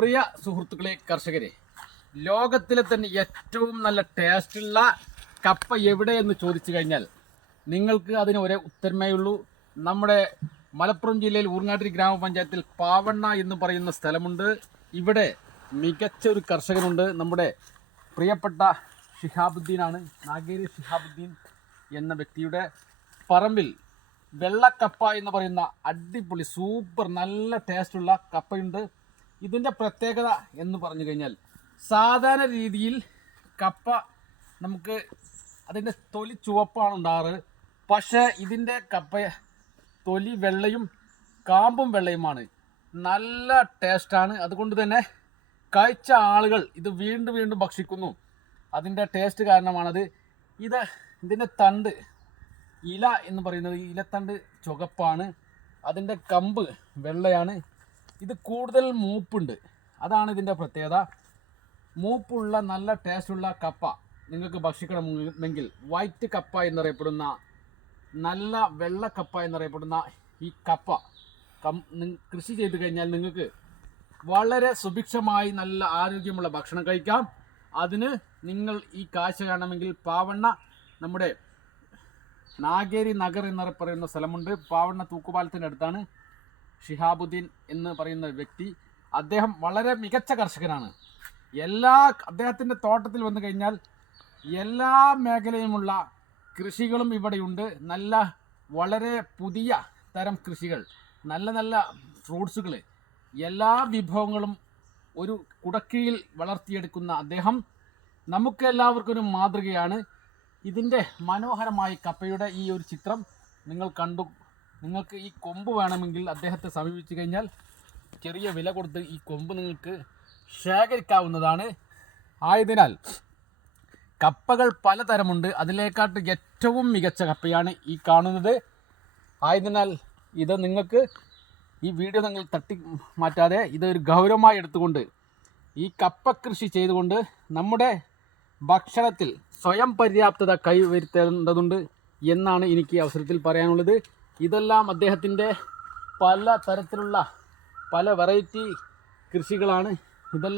പ്രിയ സുഹൃത്തുക്കളെ, കർഷകരെ, ലോകത്തിലെ തന്നെ ഏറ്റവും നല്ല ടേസ്റ്റുള്ള കപ്പ എവിടെയെന്ന് ചോദിച്ചു കഴിഞ്ഞാൽ നിങ്ങൾക്ക് അതിന് ഒരേ ഉത്തരമേ ഉള്ളൂ. നമ്മുടെ മലപ്പുറം ജില്ലയിൽ ഊർങ്ങാട്ടിരി ഗ്രാമപഞ്ചായത്തിൽ പാവണ്ണ എന്ന് പറയുന്ന സ്ഥലമുണ്ട്. ഇവിടെ മികച്ച ഒരു കർഷകനുണ്ട്. നമ്മുടെ പ്രിയപ്പെട്ട ഷിഹാബുദ്ദീനാണ്. നാഗേരി ഷിഹാബുദ്ദീൻ എന്ന വ്യക്തിയുടെ പറമ്പിൽ വെള്ളക്കപ്പ എന്ന് പറയുന്ന അടിപൊളി സൂപ്പർ നല്ല ടേസ്റ്റുള്ള കപ്പയുണ്ട്. ഇതിൻ്റെ പ്രത്യേകത എന്ന് പറഞ്ഞു കഴിഞ്ഞാൽ, സാധാരണ രീതിയിൽ കപ്പ നമുക്ക് അതിൻ്റെ തൊലി ചുവപ്പാണ് ഉണ്ടാറ്. പക്ഷേ ഇതിൻ്റെ കപ്പ തൊലി വെള്ളയും കാമ്പും വെള്ളയുമാണ്. നല്ല ടേസ്റ്റാണ്. അതുകൊണ്ട് തന്നെ കഴിച്ച ആളുകൾ ഇത് വീണ്ടും വീണ്ടും ഭക്ഷിക്കുന്നു. അതിൻ്റെ ടേസ്റ്റ് കാരണമാണത്. ഇതിൻ്റെ തണ്ട്, ഇല എന്ന് പറയുന്നത് ഇലത്തണ്ട് ചുവപ്പാണ്, അതിൻ്റെ കമ്പ് വെള്ളയാണ്. ഇത് കൂടുതൽ മൂപ്പുണ്ട്, അതാണ് ഇതിൻ്റെ പ്രത്യേകത. മൂപ്പുള്ള നല്ല ടേസ്റ്റുള്ള കപ്പ നിങ്ങൾക്ക് ഭക്ഷിക്കണമെങ്കിൽ വൈറ്റ് കപ്പ എന്നറിയപ്പെടുന്ന, നല്ല വെള്ള കപ്പ എന്നറിയപ്പെടുന്ന ഈ കപ്പ കൃഷി ചെയ്ത് കഴിഞ്ഞാൽ നിങ്ങൾക്ക് വളരെ സുഭിക്ഷമായി നല്ല ആരോഗ്യമുള്ള ഭക്ഷണം കഴിക്കാം. അതിന് നിങ്ങൾ ഈ കാഴ്ച കാണണമെങ്കിൽ പാവണ്ണ, നമ്മുടെ നാഗേരി നഗർ എന്ന് പറയുന്ന സ്ഥലമുണ്ട്. പാവണ്ണ തൂക്കുപാലത്തിൻ്റെ അടുത്താണ്. ഷിഹാബുദ്ദീൻ എന്ന് പറയുന്ന വ്യക്തി, അദ്ദേഹം വളരെ മികച്ച കർഷകനാണ്. അദ്ദേഹത്തിൻ്റെ തോട്ടത്തിൽ വന്നു കഴിഞ്ഞാൽ എല്ലാ മേഖലയുമുള്ള കൃഷികളും ഇവിടെയുണ്ട്. വളരെ പുതിയ തരം കൃഷികൾ, നല്ല നല്ല ഫ്രൂട്ട്സുകൾ, എല്ലാ വിഭവങ്ങളും ഒരു കുടക്കീഴിൽ വളർത്തിയെടുക്കുന്ന അദ്ദേഹം നമുക്കെല്ലാവർക്കും ഒരു മാതൃകയാണ്. ഇതിൻ്റെ മനോഹരമായ കപ്പയുടെ ഈ ഒരു ചിത്രം നിങ്ങൾ കണ്ടു. നിങ്ങൾക്ക് ഈ കൊമ്പ് വേണമെങ്കിൽ അദ്ദേഹത്തെ സമീപിച്ചു കഴിഞ്ഞാൽ ചെറിയ വില കൊടുത്ത് ഈ കൊമ്പ് നിങ്ങൾക്ക് ശേഖരിക്കാവുന്നതാണ്. ആയതിനാൽ കപ്പകൾ പലതരമുണ്ട്. അതിലേക്കാട്ട് ഏറ്റവും മികച്ച കപ്പയാണ് ഈ കാണുന്നത്. ആയതിനാൽ ഇത് നിങ്ങൾക്ക് ഈ വീഡിയോ നിങ്ങൾ തട്ടി മാറ്റാതെ ഇതൊരു ഗൗരവമായി എടുത്തുകൊണ്ട് ഈ കപ്പ കൃഷി ചെയ്തുകൊണ്ട് നമ്മുടെ ഭക്ഷണത്തിൽ സ്വയം പര്യാപ്തത കൈവരുത്തേണ്ടതുണ്ട് എന്നാണ് എനിക്ക് ഈ അവസരത്തിൽ പറയാനുള്ളത്. ഇതെല്ലാം അദ്ദേഹത്തിൻ്റെ പല തരത്തിലുള്ള പല വെറൈറ്റി കൃഷികളാണ്. ഇതെല്ലാം